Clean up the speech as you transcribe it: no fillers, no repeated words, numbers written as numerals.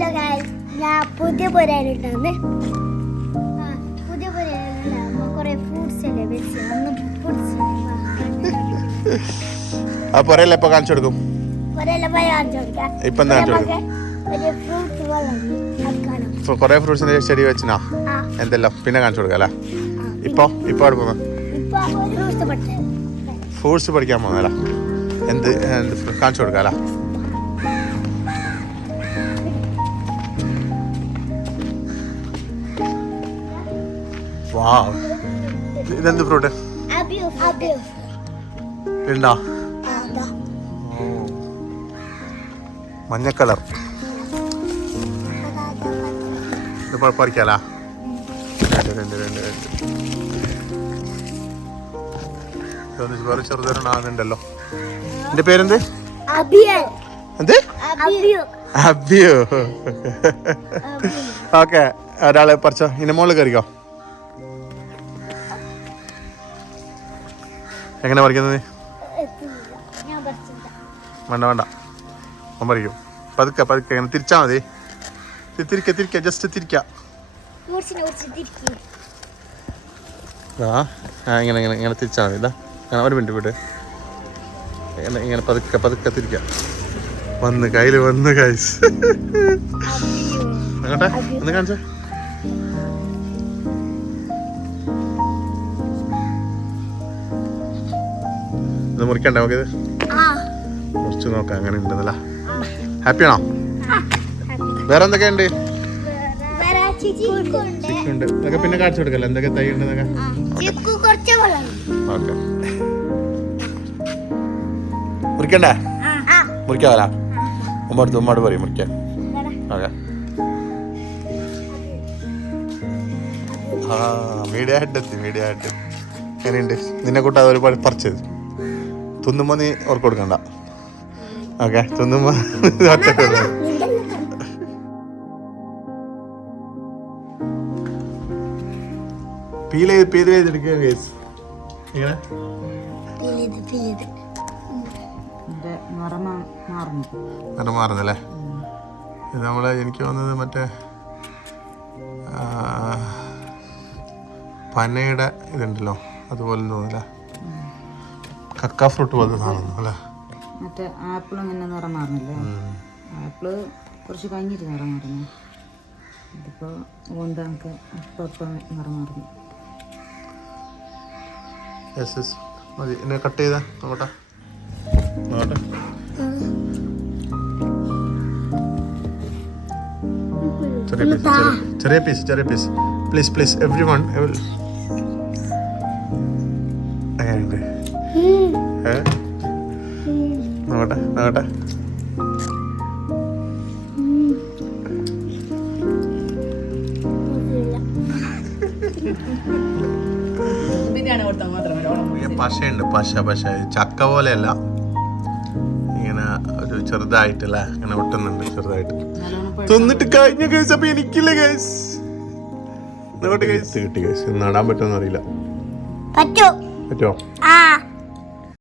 Hello guys, ഞാൻ പുതിയ പുരയിലുണ്ടാന്ന്. പുതിയ പുരയിലുണ്ടാകുമ്പോൾ കുറേ ഫ്രൂട്ട്സ് അല്ലേ വെച്ച് ഒന്നും ഫ്രൂട്ട്സ് ആ പുരയിലെ എപ്പോ കാണിച്ചു കൊടുക്കും? പുരയിലെ പോയി കാണിച്ചു കൊടുക്കാം. ഇപ്പൊ എന്താ കാണിച്ചു കൊടുക്കും? ഒരു ഫ്രൂട്ട്സ് വളർന്നു കൊറേ ഫ്രൂട്ട്സിന്റെ ചെടി വെച്ചിനാ എന്തെല്ലാം പിന്നെ കാണിച്ചു കൊടുക്കാം അല്ലേ? ഇപ്പൊ അവിടെ പോകുന്ന ഫ്രൂട്ട്സ് പഠിക്കാൻ പോകുന്നല്ല എന്ത് കാണിച്ചു കൊടുക്കാം അല്ലേ? വാവ്, ഇതെന്ത് ഫ്രൂട്ട് ഉണ്ടോ? മഞ്ഞ കളർ പറിക്കാലാ? വേറെ ചെറുതരണ്ടല്ലോ. എന്റെ പേരെന്ത്? എന്ത്? അബിയോ. ഓക്കെ, ഒരാളെ പറിച്ചോ. ഇതിന്റെ മുകളിൽ കയറിക്കോ. എങ്ങനെ പറിക്കുന്നത്? വേണ്ട അവൻ പറിക്കും. പതുക്കെ ഇങ്ങനെ തിരിച്ചാ മതി. തിരിക്ക ജസ്റ്റ് തിരിക്ക. ഇങ്ങനെ തിരിച്ചാ മതി. ഇതാ ഒരു മിനിറ്റ് വിട്ട് ഇങ്ങനെ പതുക്കെ തിരിക്ക. വന്ന് കയ്യില് വന്ന് കൈസ് അങ്ങോട്ടെ ഒന്ന് കാണിച്ചേ. ഇത് മുറിക്കണ്ടേ നമുക്കിത്? മുറിച്ച് നോക്കാം അങ്ങനെ ഉണ്ടെന്നല്ല. ഹാപ്പിയാണോ? വേറെ എന്തൊക്കെയുണ്ട്? ചിക്കുണ്ട്. അതൊക്കെ പിന്നെ കാണിച്ചു കൊടുക്കല്ലോ എന്തൊക്കെ തൈ ഉണ്ടെന്നൊക്കെ. ഓക്കെ, മുറിക്കണ്ടേ? മുറിക്കാവല്ല? ഉമ്മോട് പറയും മുറിക്കാൻ. ഓക്കെ. മീഡിയ ഹെഡ് എങ്ങനെയുണ്ട്? നിന്നെ കൂട്ടാതെ ഒരുപാട് പറിച്ചത് തിന്നുമ്പോ നീ ഓർക്ക് കൊടുക്കണ്ട. ഓക്കെ, തിന്നുമ്പോ പീല് ചെയ്തെടുക്കുക ഗൈസ്. ഇങ്ങനെ നിറം മാറുന്നല്ലേ? ഇത് നമ്മള് എനിക്ക് തോന്നുന്നത് മറ്റേ പനയുടെ ഇതുണ്ടല്ലോ അതുപോലെ തോന്നില്ല, കക്ക ഫ്രൂട്ട് പോലത്തെ സാധനം അല്ലേ? മറ്റേ ആപ്പിൾ ഇങ്ങനെ നിറം മാറുന്നില്ലേ? ആപ്പിള് കുറച്ച് കഴിഞ്ഞിട്ട് നിറം മാറുന്നു. ഇതിപ്പോൾ അതുകൊണ്ട് നമുക്ക് അപ്പം നിറം മാറുന്നു. മതി. എന്നെ കട്ട് ചെയ്താ നോക്കട്ടെ. ചെറിയ പീസ് പ്ലീസ് എവ്രി വൺ. അങ്ങനെയുണ്ട്. നോക്കട്ടെ. പശയുണ്ട്, പശ ചക്ക പോലെയല്ല, ഇങ്ങനെ ഒരു ചെറുതായിട്ടല്ല ഇങ്ങനെ ഒട്ടുന്നുണ്ട് ചെറുതായിട്ട്. തിന്നിട്ട് കഴിഞ്ഞ കേസ്. അപ്പൊ എനിക്കില്ല കേസ്. നോട്ടെ കേസ് കിട്ടി കേസ്. നടാൻ പറ്റുമെന്ന് അറിയില്ല. പറ്റുമോ?